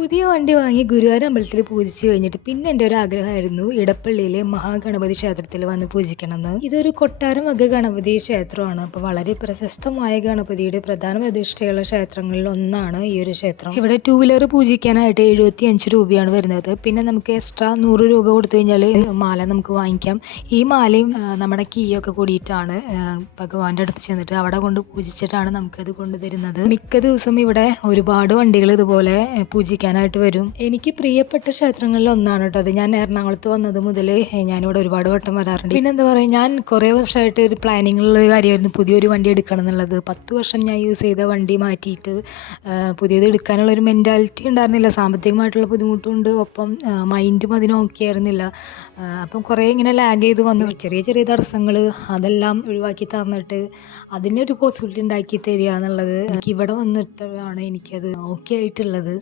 പുതിയ വണ്ടി വാങ്ങി ഗുരുവായൂർ അമ്പലത്തിൽ പൂജിച്ച് കഴിഞ്ഞിട്ട് പിന്നെ എന്റെ ഒരു ആഗ്രഹമായിരുന്നു ഇടപ്പള്ളിയിലെ മഹാഗണപതി ക്ഷേത്രത്തിൽ വന്ന് പൂജിക്കണമെന്ന്. ഇതൊരു കൊട്ടാരം വക ഗണപതി ക്ഷേത്രമാണ്. അപ്പോൾ വളരെ പ്രശസ്തമായ ഗണപതിയുടെ പ്രധാന പ്രതിഷ്ഠയുള്ള ക്ഷേത്രങ്ങളിൽ ഒന്നാണ് ഈ ഒരു ക്ഷേത്രം. ഇവിടെ ടൂ വീലർ പൂജിക്കാനായിട്ട് എഴുപത്തി അഞ്ച് രൂപയാണ് വരുന്നത്. പിന്നെ നമുക്ക് എക്സ്ട്രാ നൂറ് രൂപ കൊടുത്തു കഴിഞ്ഞാൽ മാല നമുക്ക് വാങ്ങിക്കാം. ഈ മാലയും നമ്മുടെ കീയൊക്കെ കൂടിയിട്ടാണ് ഭഗവാന്റെ അടുത്ത് ചെന്നിട്ട് അവിടെ കൊണ്ട് പൂജിച്ചിട്ടാണ് നമുക്കത് കൊണ്ടുതരുന്നത്. മിക്ക ദിവസം ഇവിടെ ഒരുപാട് വണ്ടികൾ ഇതുപോലെ ഏ, പൂജിക്കാനായിട്ട് വരും. എനിക്ക് പ്രിയപ്പെട്ട ക്ഷേത്രങ്ങളിൽ ഒന്നാണ് കേട്ടോ അത്. ഞാൻ എറണാകുളത്ത് വന്നത് മുതൽ ഞാനിവിടെ ഒരുപാട് വട്ടം വരാറുണ്ട്. പിന്നെ എന്താ പറയുക ഞാൻ കുറേ വർഷമായിട്ട് ഒരു പ്ലാനിങ്ങുള്ള കാര്യമായിരുന്നു പുതിയൊരു വണ്ടി എടുക്കണം എന്നുള്ളത്. പത്ത് വർഷം ഞാൻ യൂസ് ചെയ്ത വണ്ടി മാറ്റിയിട്ട് പുതിയത് എടുക്കാനുള്ള ഒരു മെന്റാലിറ്റി ഉണ്ടായിരുന്നില്ല. സാമ്പത്തികമായിട്ടുള്ള ബുദ്ധിമുട്ടുണ്ട്. ഒപ്പം മൈൻഡും അതിന് ഓക്കെ ആയിരുന്നില്ല അപ്പം കുറേ ഇങ്ങനെ ലാഗ് ചെയ്ത് വന്നു. ചെറിയ ചെറിയ തടസ്സങ്ങൾ അതെല്ലാം ഒഴിവാക്കി തന്നിട്ട് അതിനൊരു പോസിബിലിറ്റി ഉണ്ടാക്കി തരിക എന്നുള്ളത് എനിക്ക് ഇവിടെ വന്നിട്ടാണ് എനിക്കത് ഓക്കെ ആയിട്ടുള്ളത്.